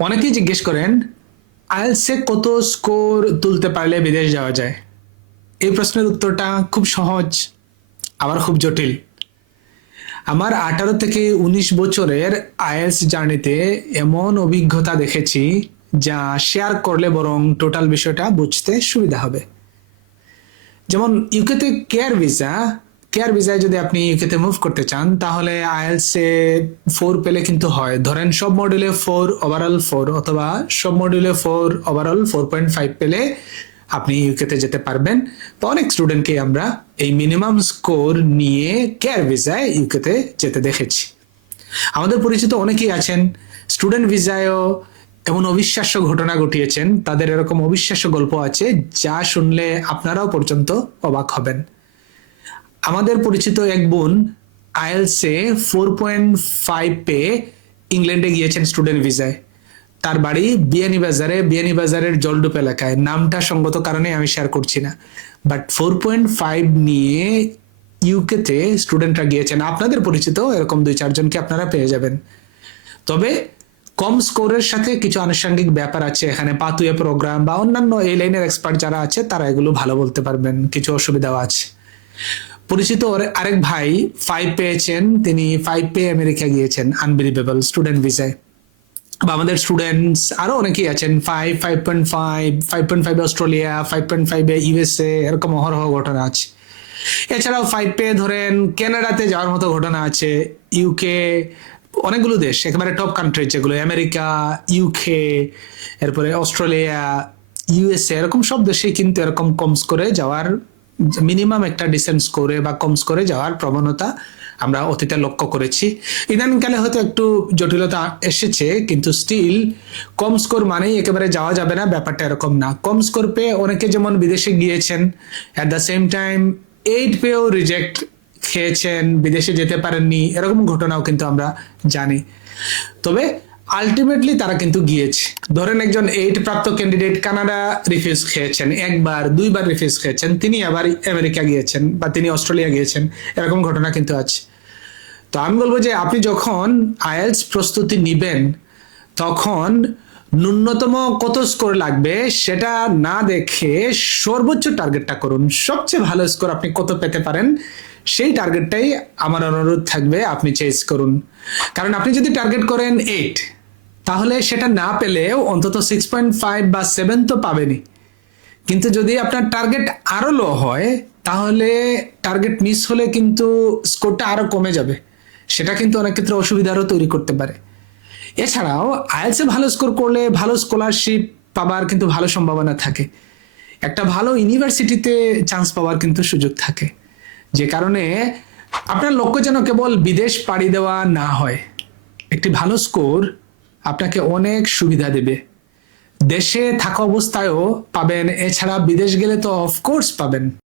অনেকেই জিজ্ঞেস করেন আইএলটিএস কত স্কোর তুলতে পারলে বিদেশ যাওয়া যায়। এই প্রশ্নের উত্তরটা খুব সহজ, আবার খুব জটিল। আমার 18 থেকে 19 বছরের আইএলটিএস জার্নিতে এমন অভিজ্ঞতা দেখেছি যা শেয়ার করলে বরং টোটাল বিষয়টা বুঝতে সুবিধা হবে। যেমন ইউকেতে কেয়ার ভিসায় যদি আপনি ইউকেতে মুভ করতে চান তাহলে আইএলটিএস এ 4 পেলে কিন্তু হয়। ধরেন সব মডিউলে 4 ওভারঅল 4 অথবা সব মডিউলে 4 ওভারঅল 4.5 পেলে আপনি ইউকেতে যেতে পারবেন। তো অনেক স্টুডেন্টকে আমরা এই মিনিমাম স্কোর নিয়ে কেয়ার ভিসায় ইউকেতে যেতে দেখেছি। আমাদের পরিচিত অনেকেই আছেন স্টুডেন্ট ভিসায়ও এমন অবিশ্বাস্য ঘটনা ঘটিয়েছেন। তাদের এরকম অবিশ্বাস্য গল্প আছে যা শুনলে আপনারাও পর্যন্ত অবাক হবেন। আমাদের পরিচিত এক বোন আইএলটিএস এ 4.5 পেয়ে ইংল্যান্ডে গিয়েছেন স্টুডেন্ট ভিসায়। তার বাড়ি বিয়ানীবাজারের জলডুপ এলাকায়। নামটা সঙ্গত কারণে আমি শেয়ার করছি না, বাট 4.5 নিয়ে ইউকেতে স্টুডেন্টরা গিয়েছেন। আপনাদের পরিচিত এরকম 2-4 জনকে আপনারা পেয়ে যাবেন। তবে কম স্কোরের সাথে কিছু আনুষঙ্গিক ব্যাপার আছে এখানে, পাথওয়ে প্রোগ্রাম বা অন্যান্য এই লাইনের এক্সপার্ট যারা আছে তারা এগুলো ভালো বলতে পারবেন। কিছু অসুবিধাও আছে। পরিচিত আরেক ভাই 5 পেয়েছেন, তিনি 5 পেয়ে আমেরিকা গিয়েছেন আনবিলিভেবল স্টুডেন্ট ভিসায়। বা আমাদের স্টুডেন্টস আরো অনেকেই আছেন 5.5 অস্ট্রেলিয়া, 5.5 ইউএসএ, এরকম অহরহ ঘটনা আছে। এছাড়াও 5 পেয়ে ধরেন কানাডাতে যাওয়ার মতো ঘটনা আছে। ইউকে, অনেকগুলো দেশ একেবারে টপ কান্ট্রি যেগুলো আমেরিকা, ইউকে, এরপরে অস্ট্রেলিয়া, ইউএসএ, এরকম সব দেশে কিন্তু এরকম কম স্কোরে যাওয়ার, মিনিমাম একটা ডিসেন্ট স্কোরে বা কম স্কোরে যাওয়ার প্রবণতা আমরা অতীতে লক্ষ্য করেছি। ইদানিংকালে হয়তো একটু জটিলতা এসেছে, কিন্তু স্টিল কম স্কোর মানেই একেবারে যাওয়া যাবে না, ব্যাপারটা এরকম না। কম স্কোর পেয়ে অনেকে যেমন বিদেশে গিয়েছেন, অ্যাট দ্য সেম টাইম 8 পেয়েও রিজেক্ট খেয়েছেন, বিদেশে যেতে পারেননি, এরকম ঘটনাও কিন্তু আমরা জানি। তবে আলটিমেটলি তারা কিন্তু গিয়েছে। ধরেন একজন 8 প্রাপ্ত ক্যান্ডিডেট কানাডা রিফিউজ খেয়েছেন, একবার 2বার রিফিউজ খেয়েছেন, তিনি আবার আমেরিকা গিয়েছেন বা তিনি অস্ট্রেলিয়া গিয়েছেন, এরকম ঘটনা কিন্তু আছে। তো আমি বলবো যে আপনি যখন আইএলটিএস প্রস্তুতি নিবেন তখন ন্যূনতম কত স্কোর লাগবে সেটা না দেখে সর্বোচ্চ টার্গেটটা করুন। সবচেয়ে ভালো স্কোর আপনি কত পেতে পারেন সেই টার্গেটটাই আমার অনুরোধ থাকবে আপনি চেস করুন। কারণ আপনি যদি টার্গেট করেন 8, তাহলে সেটা না পেলেও অন্তত 6.5 বা 7 তো পাবেনই। কিন্তু যদি আপনার টার্গেট আরো লো হয় তাহলে টার্গেট মিস হলে কিন্তু স্কোরটা আরো কমে যাবে। সেটা কিন্তু অনেক ক্ষেত্রে অসুবিধারও তৈরি করতে পারে। এছাড়াও আইএলটিএস এ ভালো স্কোর করলে ভালো স্কলারশিপ পাবার কিন্তু ভালো সম্ভাবনা থাকে। একটা ভালো ইউনিভার্সিটিতে চান্স পাওয়ার কিন্তু সুযোগ থাকে। যে কারণে আপনার লক্ষ্য যেন কেবল বিদেশ পাড়ি দেওয়া না হয়। একটি ভালো স্কোর আপনাকে অনেক সুবিধা দেবে। দেশে থাকা অবস্থায়ও পাবেন, এছাড়া বিদেশ গেলে তো অফকোর্স পাবেন।